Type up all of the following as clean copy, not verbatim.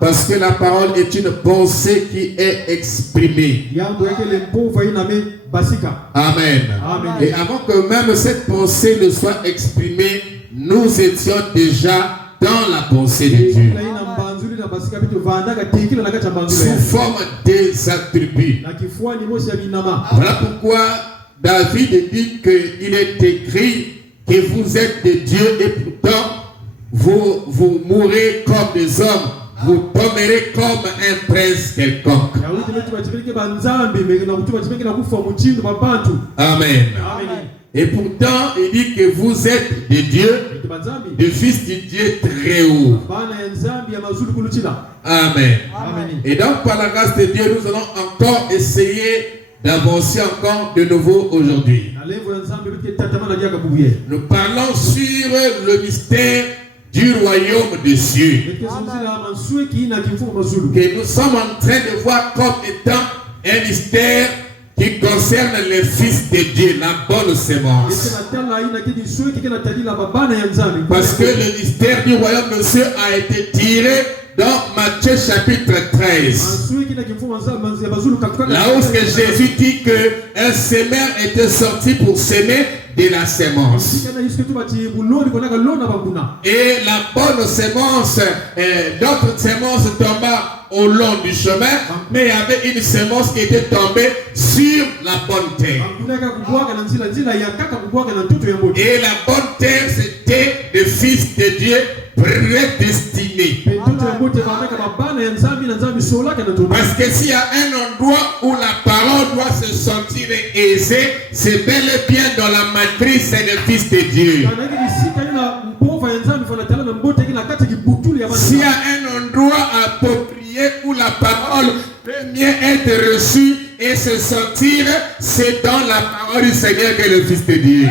Parce que la parole est une pensée qui est exprimée. Amen. Et avant que même cette pensée ne soit exprimée, nous étions déjà dans la pensée de Dieu. Sous forme des attributs. Voilà pourquoi David dit qu'il est écrit que vous êtes des dieux et pourtant vous mourrez comme des hommes, vous tomberez comme un prince quelconque. Amen. Et pourtant, il dit que vous êtes des dieux, des fils du Dieu très haut. Amen. Et donc, par la grâce de Dieu, nous allons encore essayer d'avancer encore de nouveau aujourd'hui. Nous parlons sur le mystère du royaume des cieux, que nous sommes en train de voir comme étant un mystère qui concerne les fils de Dieu, la bonne sémence. Parce que le mystère du royaume des cieux a été tiré dans Matthieu chapitre 13. Là où Jésus dit qu'un semeur était sorti pour semer de la sémence. Et la bonne sémence, d'autres sémences tomba au long du chemin, mais il y avait une sémence qui était tombée sur la bonne terre. Et la bonne terre, c'était le Fils de Dieu prédestiné. Parce que s'il y a un endroit où la parole doit se sentir aisée, c'est bel et bien dans la matrice des Fils de Dieu. S'il y a un endroit approprié où la parole peut mieux être reçue et se sentir, c'est dans la parole du Seigneur que le Fils de Dieu.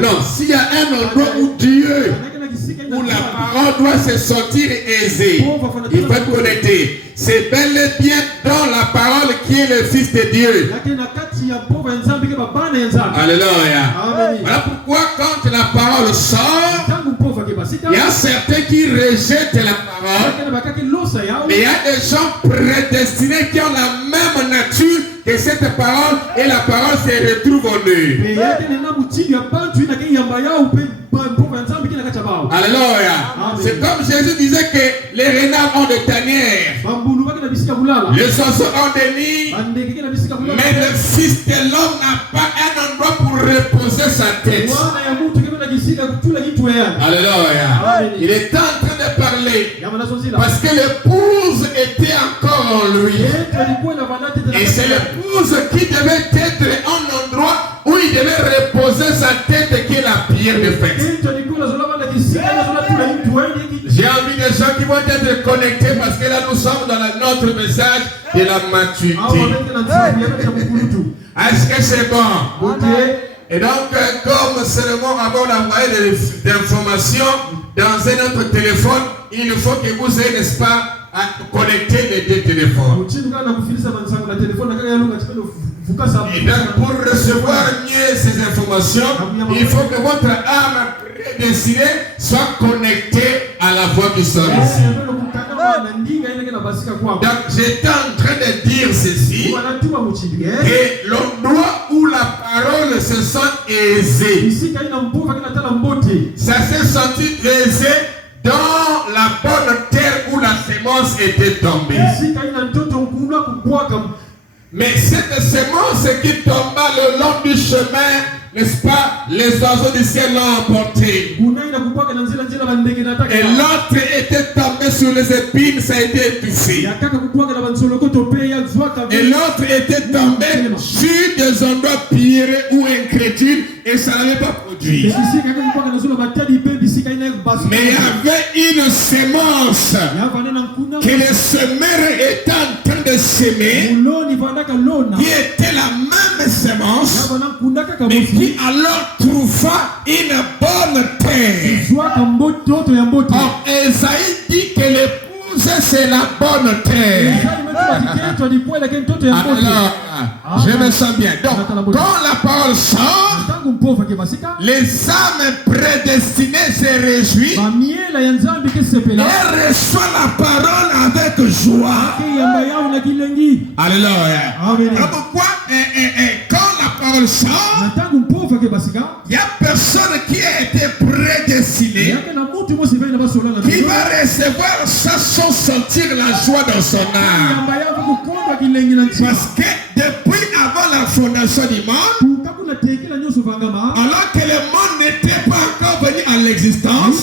Non, s'il y a un endroit où Dieu, où la parole doit se sentir aisée, il faut être connecté. C'est bel et bien dans la parole qui est le Fils de Dieu. Alléluia. Voilà pourquoi quand la parole sort, il y a certains qui rejettent la parole, mais il y a des gens prédestinés qui ont la même nature que cette parole et la parole se retrouve en eux. Alléluia. C'est comme Jésus disait que les renards ont des tanières, les oiseaux ont des nids, mais le Fils de l'homme n'a pas un endroit pour reposer sa tête. Alléluia. Il est en train de parler parce que l'épouse était encore en lui. Et c'est l'épouse qui devait être un endroit où il devait reposer sa tête, qui est la pierre de fête. J'ai envie des gens qui vont être connectés parce que là nous sommes dans notre message de la maturité. Est-ce que c'est bon? Et donc, comme seulement avoir envoyé des informations dans un autre téléphone, il faut que vous ayez, n'est-ce pas, à connecter les deux téléphones. Et donc, pour recevoir mieux ces informations, il faut que votre âme prédestinée soit connectée à la voix du sol ici. Donc, j'étais en train de dire ceci, que l'endroit où la parole se sent aisée, ça s'est senti aisé dans la bonne terre où la sémence était tombée. Mais cette sémence qui tomba le long du chemin, n'est-ce pas, les oiseaux du ciel l'ont emporté. Et l'autre était tombé sur les épines, ça a été étouffé. Et l'autre était tombé sur des endroits pierreux ou incrédules et ça n'avait pas produit. Mais il y avait une sémence que le semeur était en train de s'aimer, qui était la même sémence, mais qui alors trouva une bonne terre. Or, Esaïe dit que l'épouse c'est la bonne terre. Alors, je me sens bien. Donc, quand la parole sort, les âmes prédestinées se réjouissent et reçoivent la parole avec joie. Alléluia. Alors pourquoi quand la parole sort, il n'y a personne qui a été prédestiné qui va recevoir ça sans sentir la joie dans son âme. Parce que depuis avant la fondation du monde, alors que le monde n'était pas encore venu à l'existence,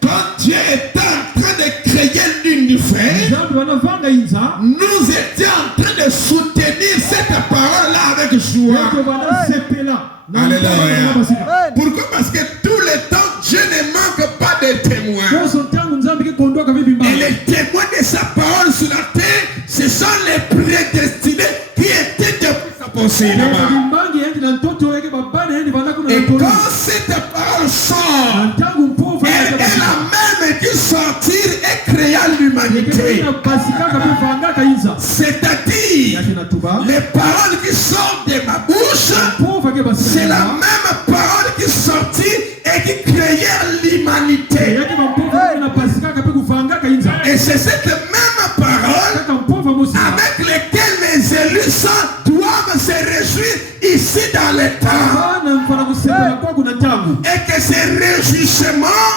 quand Dieu était en train de créer l'univers, nous étions en train de soutenir cette parole-là avec joie. Alléluia. Pourquoi? Parce que tout le temps, Dieu ne manque pas de témoins. Et les témoins de sa parole sur la terre, ce sont les prédestinés qui étaient depuis sa pensée là-bas. Et quand cette parole sort, elle est la même qui sortir et créer l'humanité. C'est-à-dire, les paroles qui sortent de ma bouche, c'est la même parole qui sortit et qui créait l'humanité. Et c'est cette même parole avec laquelle les élus saints doivent se réjouir ici dans le temps. Et que ces réjouissements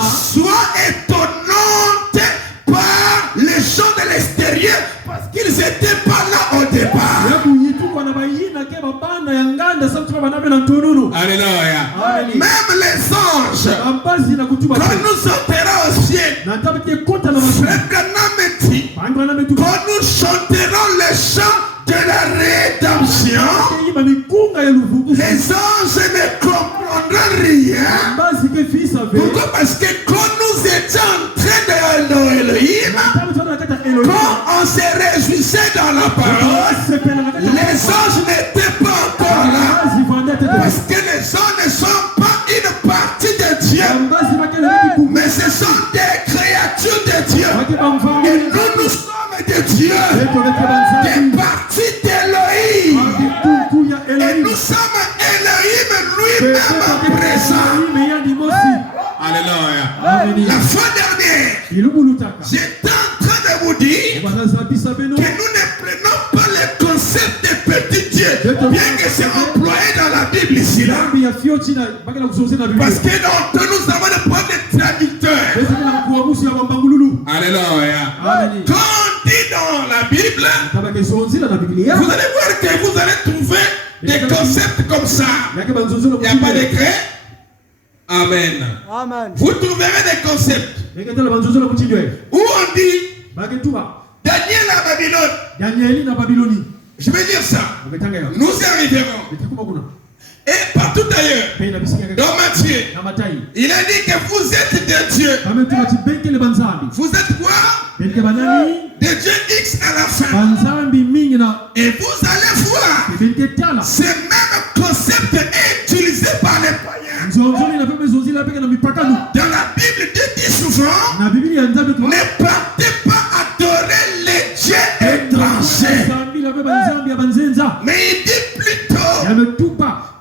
soient étonnants par les gens de l'extérieur parce qu'ils n'étaient pas là au départ. Alléluia. Même les anges, quand nous enterrons au ciel, Frère Branham me dit, quand nous chanterons le chant de la rédemption, les anges ne comprendront rien. Pourquoi? Parce que quand nous étions en train de Elohim, quand on se réjouissait dans la parole, les anges n'étaient pas encore là. Parce que les anges ne sont pas une partie de Dieu, mais ce sont des créatures de Dieu. Et nous sommes de Dieu, des parties d'Elohim. Et nous sommes Elohim lui-même présent. Alléluia. La fois dernière, j'étais en train de vous dire que nous ne prenons pas le concept de petit Dieu, bien que c'est employé dans la Bible ici là. Parce que nous avons le problème de traducteur. Alléluia. Quand on dit dans la Bible, vous allez voir que vous allez trouver des concepts comme ça. Il n'y a pas d'écrit. Amen. Amen. Vous trouverez des concepts où on dit Daniel à Babylone. Je vais dire ça. Nous y arriverons. Et partout ailleurs, dans Matthieu, il a dit que vous êtes des dieux. Vous êtes quoi? Des dieux X à la fin. Et vous allez voir, ce même concept est utilisé par les païens. Dans la Bible, Dieu dit souvent, ne partez pas adorer les dieux étrangers. Mais il dit plutôt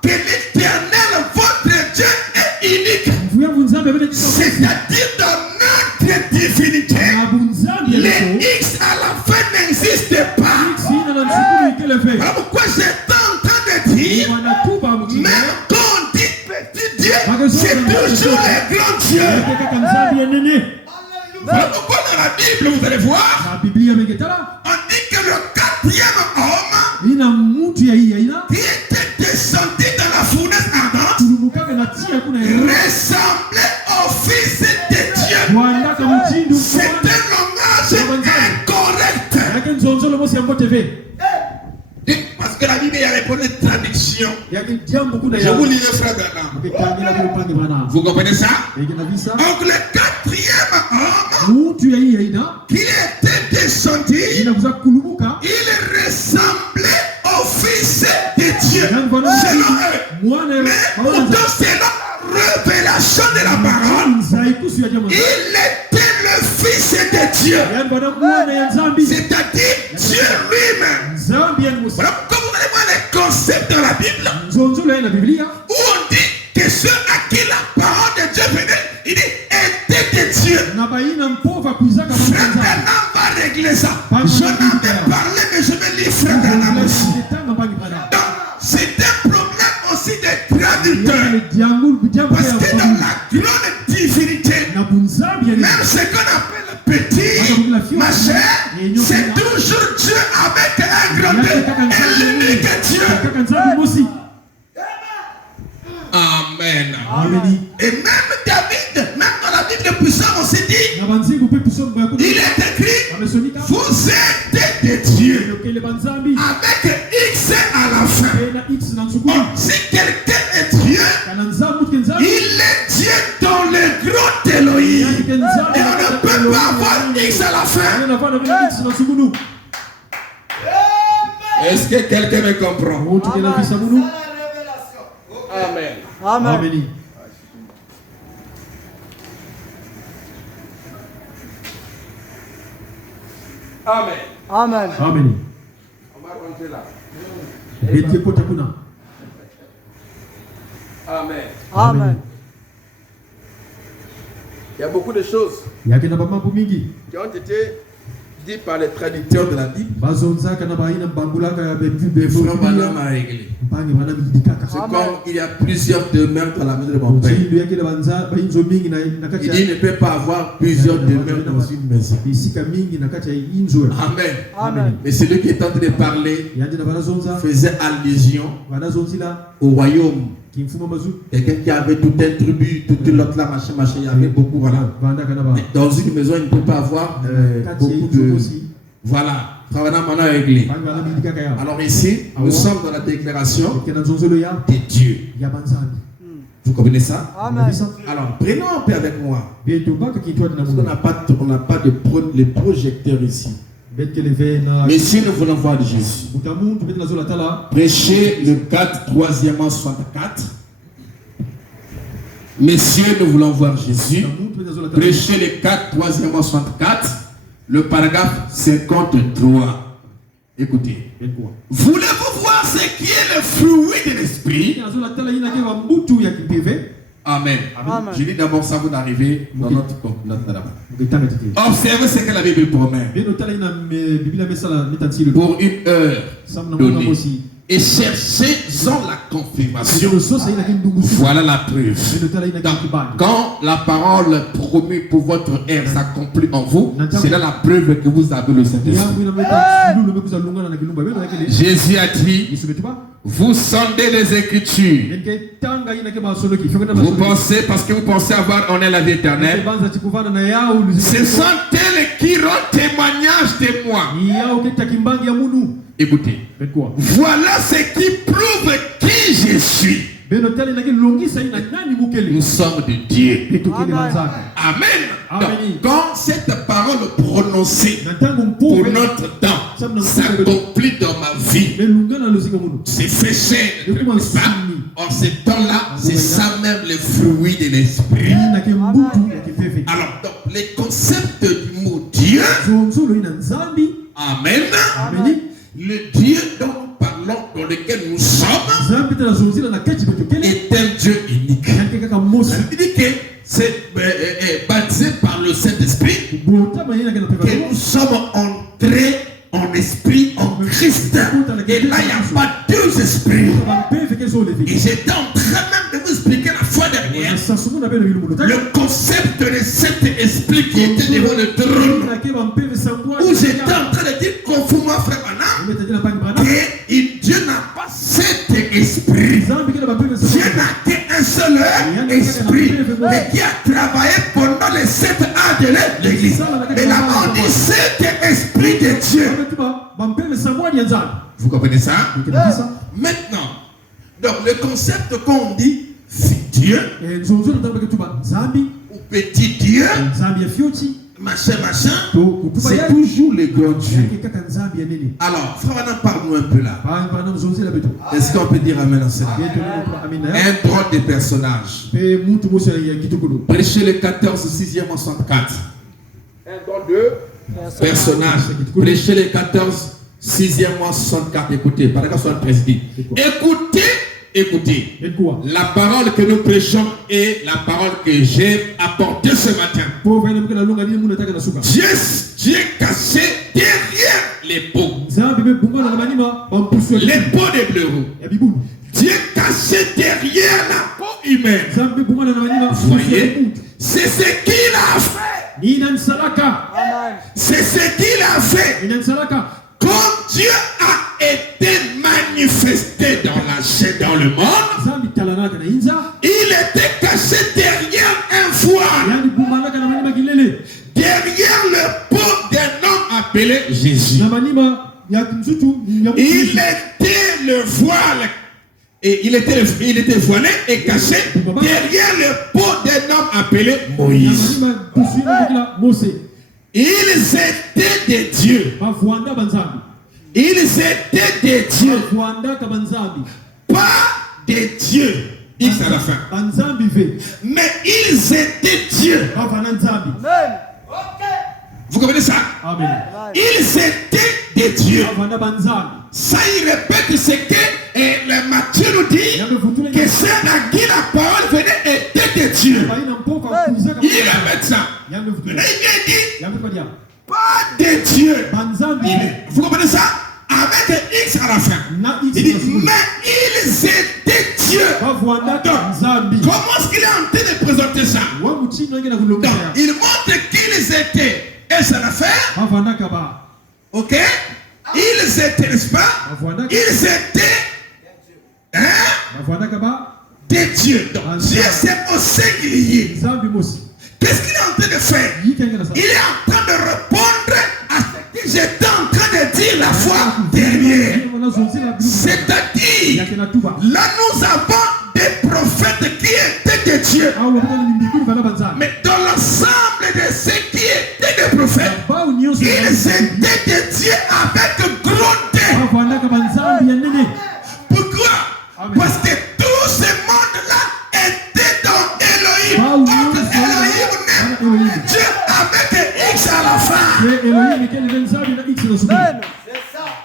que l'Éternel, votre Dieu, est unique. C'est-à-dire dans notre divinité, les X à la fin n'existent pas. Alors pourquoi j'étais en train de dire, même quand on dit petit Dieu, c'est toujours les grands dieux. Voilà pourquoi dans la Bible, vous allez voir, on dit que le quatrième homme qui était descendu dans la fournaise ardente ressemblait au Fils de Dieu. C'est un langage incorrect. Parce que la Bible a répondu une traduction. Je vous lis le frère Branham. Vous comprenez ça? Donc le quatrième homme qui était descendu, il ressemblait au Fils de Dieu. Selon eux. Mais pourtant selon la révélation de la parole, il était le Fils Fils de Dieu. C'est-à-dire Dieu lui-même. Voilà pourquoi vous allez voir les concepts dans la Bible où on dit que ceux à qui la parole de Dieu venait, il dit était de Dieu. Frère Branham va régler ça. Je n'en ai parlé, mais je vais lire Frère Branham aussi. Donc, c'est un problème aussi des traducteurs. Parce que dans la grande divinité, même ce qu'on appelle petit, ma chère, c'est toujours Dieu avec un grand D et l'unique Dieu. Amen. Et même David, même dans la Bible de puissance, on s'est dit, il est écrit, vous êtes des dieux, avec X à la fin. Oh, si quelqu'un est Dieu, il est Dieu dans le grand Elohim. Et on ne peut pas avoir X à la fin. Est-ce que quelqu'un me comprend? Amen. Amen. Amen. Amen. Amen. On va rentrer là. Amen. Amen. Il y a beaucoup de choses qui ont été dites par les traducteurs de la Bible. Les frères Branham a réglé. C'est comme il y a plusieurs demeures dans la maison de mon père. Il dit il ne peut pas avoir plusieurs demeures dans une maison. Amen. Amen. Mais celui qui est en train de parler faisait allusion au royaume. Quelqu'un qui avait tout un tribu, toute l'autre là, machin, il y avait beaucoup, voilà. Dans une maison, il ne peut pas avoir beaucoup de... Voilà. Maintenant réglé. Alors ici, nous sommes dans la déclaration des dieux. Vous comprenez ça? Amen. Alors, prenons un peu avec moi. Parce qu'on n'a pas de projecteur ici. Mais si nous voulons voir Jésus, prêchez le 4, 3e 64. Messieurs, nous voulons voir Jésus. Prêchez le 4, 3e 64. Le paragraphe 53. Écoutez. Voulez-vous voir ce qui est le fruit de l'esprit? Amen. Amen. Je dis d'abord ça, vous d'arriver dans notre là-bas. Observez ce que la Bible promet. Pour une heure donnée. Et cherchez-en la confirmation. Voilà la preuve. Quand la parole promue pour votre ère s'accomplit en vous, c'est là la preuve que vous avez le Saint-Esprit. Jésus a dit, vous sondez les Écritures. Vous pensez, parce que vous pensez avoir en elle la vie éternelle. Ce sont elles qui rendent témoignage de moi. Écoutez, voilà ce qui prouve qui je suis. Nous sommes de Dieu. Amen. Donc, quand cette parole prononcée pour notre temps s'accomplit dans ma vie, c'est fait pas. En ce temps-là, c'est ça même le fruit de l'esprit. Alors, donc, les concepts du mot Dieu, Amen. Le Dieu dont nous parlons, dans lequel nous sommes, est un Dieu unique. Il dit que c'est baptisé par le Saint-Esprit que nous sommes entrés en esprit en Christ. Et là, il n'y a pas deux esprits. Et j'étais en train même de vous expliquer la fois dernière le concept de cet esprit qui était devant le trône. Où j'étais en train de dire conformément frère Branham que Dieu n'a pas cet esprit. Dieu n'a qu'un seul esprit, mais qui a travaillé pendant les 7 ans de l'Église. Et là, on dit cet esprit de Dieu. Vous comprenez ça? Maintenant, donc le concept qu'on dit Dieu ou petit Dieu, machin, c'est toujours le grand Dieu. Alors, frère, parle-nous un peu là. Est-ce qu'on peut dire amen à cela? Un drôle de personnage. Prêchez le 14, 6e 64. un don de personnage. Prêchez les 14, 6e mois, 64. Écoutez, par exemple, soit le président. Écoutez. La parole que nous prêchons est la parole que j'ai apportée ce matin. Dieu est caché derrière les pots. Les pots des bleureaux. Dieu est caché derrière la peau humaine. Vous voyez, c'est ce qu'il a fait. C'est ce qu'il a fait. Comme Dieu a été manifesté dans la chair, dans le monde, il était caché derrière un voile. Derrière le pot d'un homme appelé Jésus. Il était le voile. Et il était voilé et caché derrière le pot d'un homme appelé Moïse. Ils étaient des dieux. Ils étaient des dieux. Pas des dieux. X à la fin. Mais ils étaient dieux. Vous comprenez ça? Amen. Ils étaient des dieux. Ça, il répète ce que le Matthieu nous dit, que ceux à qui la parole venait étaient des dieux. Il répète ça. Maintenant, il dit, pas des dieux. Vous comprenez ça? Avec un X à la fin. Il dit, mais ils étaient dieux. Donc, comment est-ce qu'il est en train de présenter ça? Donc, il montre qu'ils étaient. Et ça va faire. Ok? Ils étaient, n'est-ce pas? Ils étaient des dieux. Donc, Dieu c'est au singulier. Qu'est-ce qu'il est en train de faire? Il est en train de répondre à ce que j'étais en train de dire la fois dernière. C'est-à-dire, là nous avons des prophètes qui étaient des dieux. Mais dans l'ensemble de ceux qui étaient des prophètes, ils étaient des dieux avec gros D. Pourquoi? Parce que tout ce monde-là était dans Elohim. Entre Elohim, Dieu avec un X à la fin.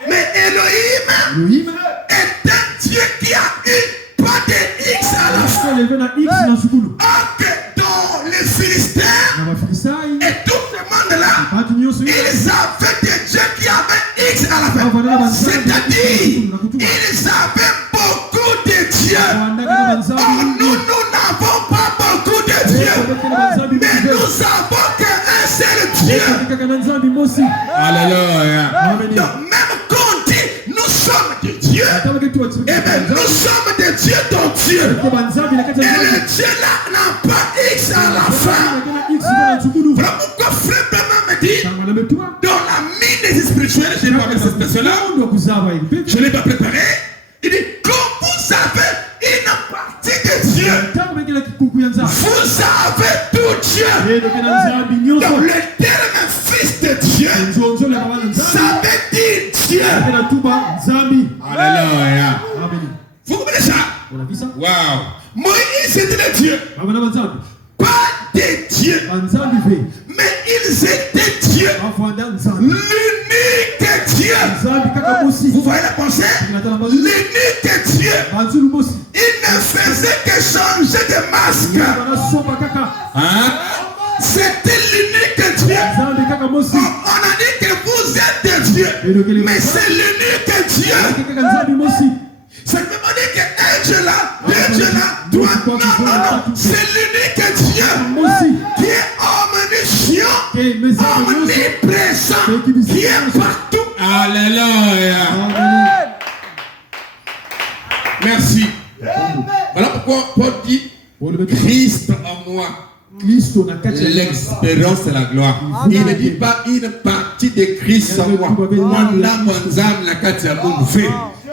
Mais Elohim est un Dieu qui a une pas de X à la fin. Or que dans les Philistins et tout ce monde-là, ils avaient des dieux qui avaient X à la fin. C'est-à-dire, ils avaient beaucoup de dieux. Or nous n'avons pas beaucoup de dieux, mais nous avons qu'un seul Dieu. Alléluia. Donc même quand on dit nous sommes des dieux, eh bien nous sommes des dieux dans Dieu. Et le Dieu là n'a pas X à la fin. Voilà pourquoi frère Bernard me dit, dans la mine spirituelle, je n'ai pas fait cette expression-là, je ne l'ai pas préparé. Il dit, quand vous avez une partie de Dieu, vous avez tout Dieu. Donc le terme fils de Dieu, ça veut dire Dieu. Alléluia. Vous comprenez ça? Wow. Moïse était le Dieu. Pas des dieux. Mais ils étaient Dieu. L'unique Dieu. Vous voyez la pensée? L'unique Dieu. Il ne faisait que changer de masque. Hein? C'était l'unique Dieu. On a dit que vous êtes des dieux. Mais c'est l'unique Dieu. Ça ne veut pas dire qu'un Dieu là, deux dieux là, toi, non. C'est l'unique Dieu qui est omniscient, omniprésent, qui est partout. Alléluia. Merci. Voilà pourquoi Paul dit Christ en moi. L'expérience de la gloire. Il ne dit pas une partie de Christ en moi.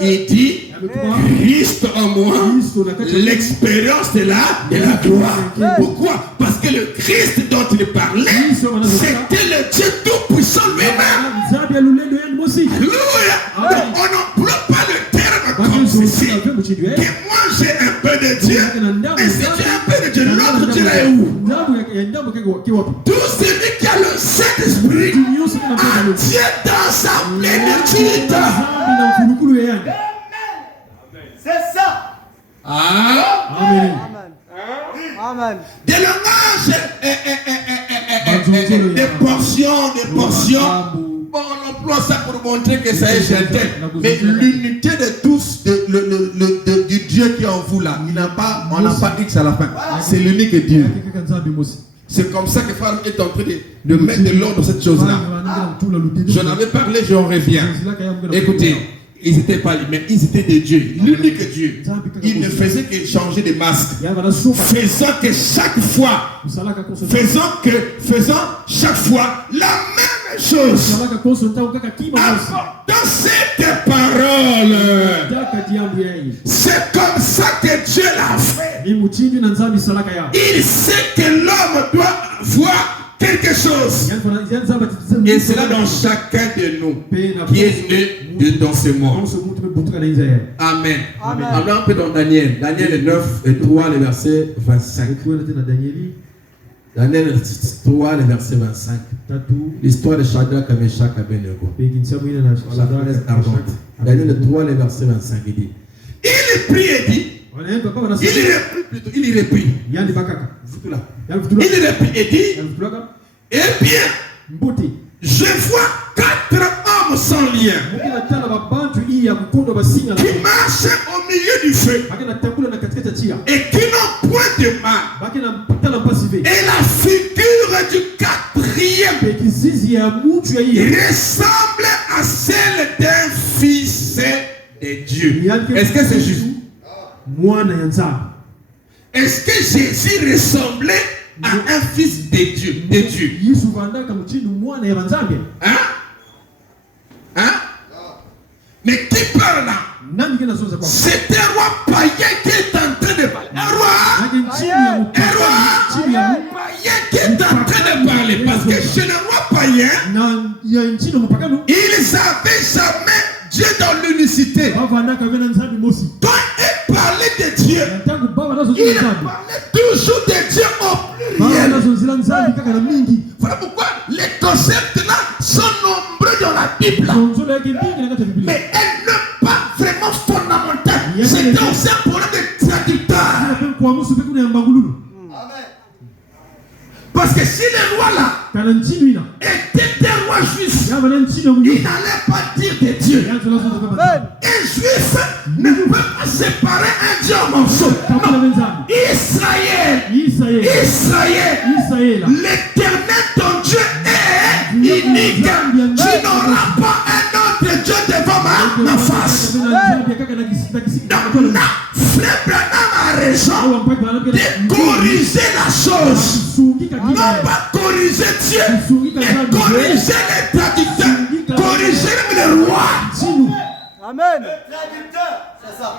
Il dit Christ en moi, l'expérience de la gloire. Pourquoi? Parce que le Christ dont il parlait, c'était le Dieu tout-puissant lui-même. Alléluia. Donc on n'emploie pas le terme comme ceci. Que moi j'ai un peu de Dieu, et si tu as un peu de Dieu, l'autre Dieu là est où? Tout celui qui a le Saint-Esprit a Dieu dans sa plénitude. C'est ça. Amen. Amen. Des langages, des portions. Bon, on emploie ça pour montrer que ça est gentil. Mais l'unité de tous, du Dieu qui est en vous là, on n'a pas X à la fin. C'est l'unique Dieu. C'est comme ça que Frère est en train de mettre de l'ordre dans cette chose-là. J'en avais parlé, j'en reviens. Écoutez, ils n'étaient pas mais ils étaient des dieux. L'unique Dieu. Il ne faisait que changer de masque. Faisant que chaque fois la même chose. Dans cette parole, c'est comme ça que Dieu l'a fait. Il sait que l'homme doit voir quelque chose. Et c'est là dans chacun de nous qui est né dans ce monde. Amen. Alors on peut dans Daniel 9 et 3, le verset 25. Daniel 3, le verset 25. L'histoire de Shadrach, Meshach et Abednego. Daniel 3, le verset 25, il dit. Il prie et dit. Il reprit. Et dit. Eh bien, je vois 4 hommes sans lien qui marchent au milieu du feu et qui n'ont point de main. Et la figure du 4e ressemble à celle d'un fils de Dieu. Est-ce que c'est juste? Est-ce que Jésus ressemblait à un fils de Dieu? Hein? Mais qui parle là? C'est un roi païen qui est en train de parler. Un roi païen qui est en train de parler. Parce que chez le roi païen, ils n'avaient jamais Dieu dans l'unicité. Quand il parlait de Dieu, il parlait toujours de Dieu au pluriel. Voilà pourquoi les concepts là sont nombreux dans la Bible. Mais elles ne sont pas vraiment fondamentales. C'est aussi un problème de traducteur. Parce que si le roi là était un roi juif, il n'allait pas dire de Dieu. Un juif ne peut pas séparer un Dieu en morceaux. Non. Israël, l'éternel ton Dieu est unique. Tu n'auras pas un autre Dieu devant ma face. Donc là, Frère Branham a raison de corriger la chose. Non pas corriger Dieu, mais corriger les traducteurs, corriger le roi. Amen. Le traducteur, c'est ça.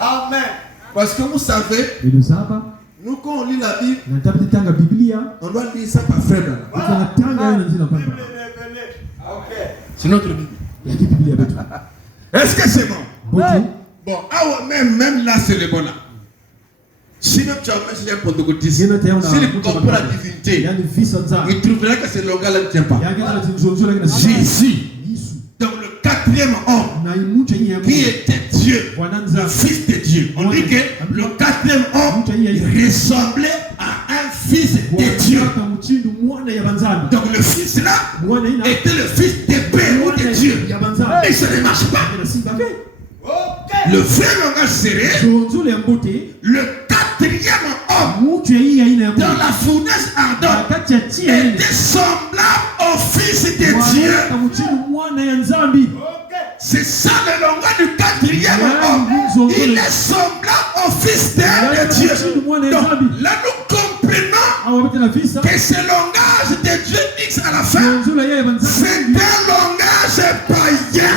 Amen. Parce que vous savez, nous quand on lit la Bible, on doit lire ça par frère. C'est notre Bible. Est-ce que c'est bon? Bon, même là c'est le bon là. Si même tu as un pentecôtiste, s'il comprend la divinité, il trouvera que ce langage-là ne tient pas. Jésus, donc le 4e homme, qui était Dieu, le Fils de Dieu. On dit que le 4e homme ressemblait à un fils de Dieu. Donc le fils là était le fils de Père ou de Dieu. Mais ça ne marche pas. Le vrai langage serait le 4e homme dans la fournaise ardente était semblable au Fils de Dieu. C'est ça le langage du 4e homme. Il est semblable au Fils de Dieu. Donc là nous comprenons que ce langage de Dieu X à la fin, c'est un langage païen.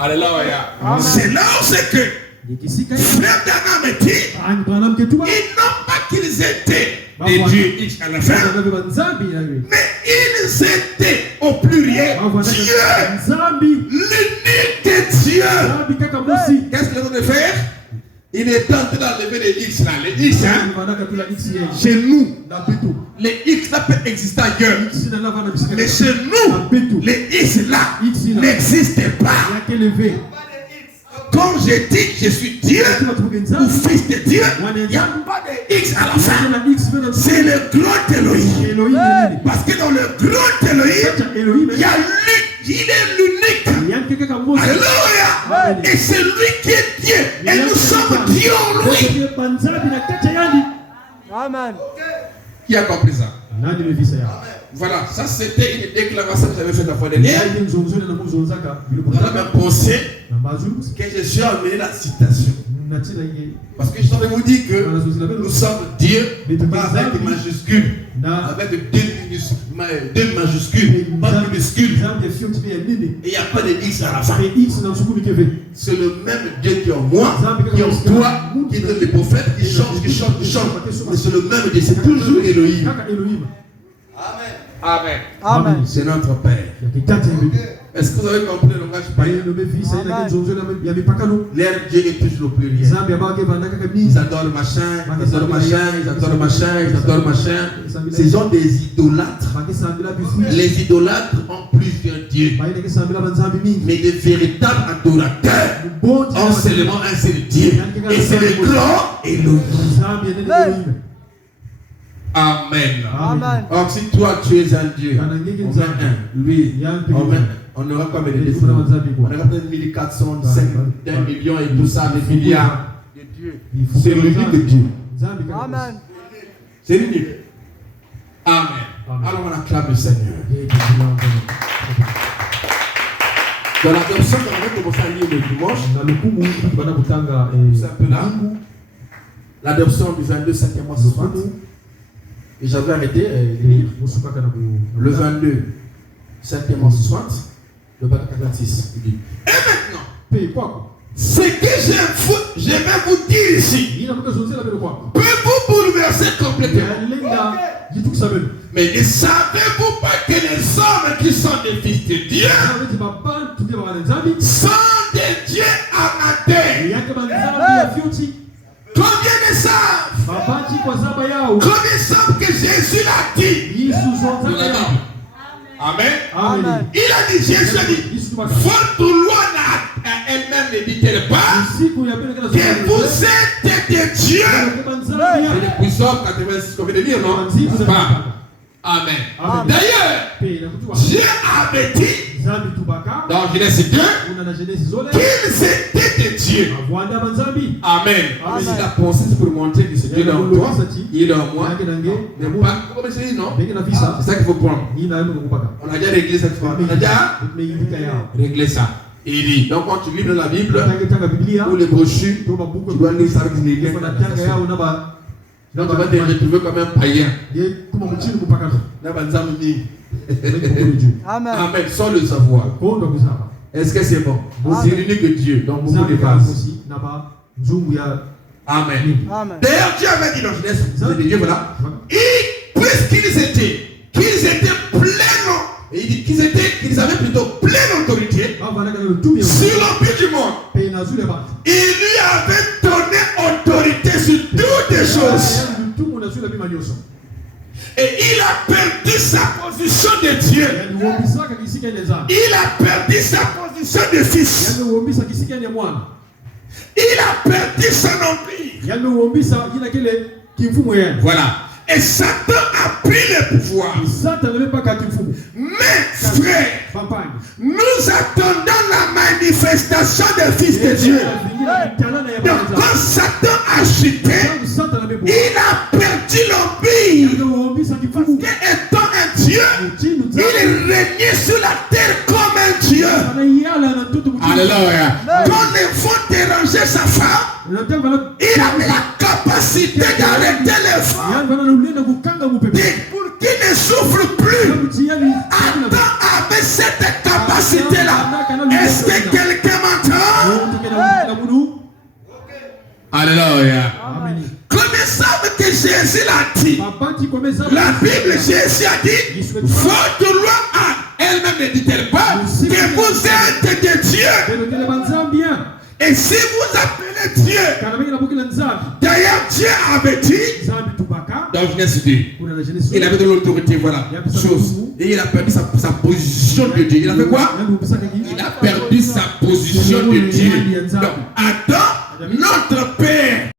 Alléluia. C'est là où c'est que Frère Branham dit, ils n'ont pas qu'ils étaient des dieux X à la fin, mais ils étaient au pluriel Dieu, l'unique Dieu. Qu'est-ce qu'ils ont de faire? il est en train d'enlever les X là. Les X, hein, chez nous, les X là peuvent exister ailleurs. Mais chez nous, les X là n'existent pas. Quand je dis que je suis Dieu ou fils de Dieu, il n'y a pas de X à la fin. C'est le grand Elohim. Parce que dans le grand Elohim, il y a lui, il est l'unique. Alléluia. Et c'est lui qui est Dieu. Et nous sommes Dieu en lui. Amen. Qui a compris ça? Voilà, ça c'était une déclaration que j'avais faite la fois dernière. Dans la même pensée que je suis amené la citation. Parce que je t'avais vous dit que nous sommes Dieu, pas avec des majuscules, avec deux majuscules, pas minuscules. Et il n'y a pas de X à la fin. C'est le même Dieu qui est en moi, qui est en toi, qui donne les prophètes, qui change. Mais c'est le même Dieu, c'est toujours Elohim. Amen. Amen. C'est notre Père. Est-ce que vous avez compris le langage païen? Leur Dieu est toujours le pluriel. Ils adorent machin. Ces gens des idolâtres. Les idolâtres ont plusieurs dieux. Mais les véritables adorateurs ont seulement un seul Dieu. Et c'est le grand Elohim. Amen. Amen. Or, si toi tu es un Dieu, on met un. Lui, on n'aura pas mes défauts. On aura peut-être 1400, 1 million et tout ça, des milliards de Dieu. C'est l'unique Dieu. Amen. C'est l'unique. Amen. Alors on acclame le Seigneur. Dans l'adoption, on avait commencé à lire le dimanche. C'est un peu là. L'adoption du 22 5e mois 60. Et j'avais arrêté de lire le 22 5e mois 60, le 26. Il dit, et maintenant, ce que je vais vous dire ici peut vous bouleverser complètement. Mais ne savez-vous pas que les hommes qui sont des fils de Dieu sont des dieux amateurs? Combien de savent? Combien savent que Jésus l'a dit? Amen. Amen. Il a dit, Jésus a dit, votre loi elle-même ne dit-elle pas que vous êtes des dieux? C'est le Psalm 86 qu'on vient de lire, non? Pas. Amen. D'ailleurs, Dieu avait dit dans Genèse 2 qu'ils étaient des dieux. Amen. Il a pensé pour montrer que ce Dieu est en toi, il est en moi. Mais pas comme c'est non? C'est ça qu'il faut prendre. On a déjà réglé cette fois. On a déjà réglé ça. Il dit, donc quand tu lis dans la Bible ou les brochures, tu dois lire ça avec les liens. Donc tu vas te retrouver comme un païen. Amen. Amen. Sans le savoir. Est-ce que c'est bon? C'est l'unique Dieu. Donc beaucoup de bases. Amen. D'ailleurs, Dieu avait dit dans Genèse, c'est Dieu, voilà. Puisqu'ils étaient pleinement, et il dit qu'ils avaient plutôt pleine autorité sur l'empire du monde. Il lui avait donné autorité sur toutes les choses. Et il a perdu sa position de Dieu. Il a perdu sa position de fils. Il a perdu son empire. Voilà. Et Satan a pris le pouvoir. Mais frère, nous attendons la manifestation des fils de Dieu. Donc quand Satan a chuté, il a perdu l'empire. Étant un Dieu, il régnait sur la terre comme un Dieu. Alléluia. Quand les vents dérangeaient sa femme, il avait la capacité d'arrêter les vents pour qu'il ne souffre plus. Adam avait cette capacité-là. Est-ce que quelqu'un m'entend? Alléluia. Comme savent que Jésus l'a dit, la Bible, Jésus a dit, votre loi elle-même ne dit-elle pas que vous êtes des dieux? Et si vous appelez Dieu. D'ailleurs, Dieu avait dit dans Genèse 2. Il avait de l'autorité, voilà. Chose. Et il a perdu sa position de Dieu. Il a fait quoi? Il a perdu sa position de Dieu. Donc, Adam, notre père,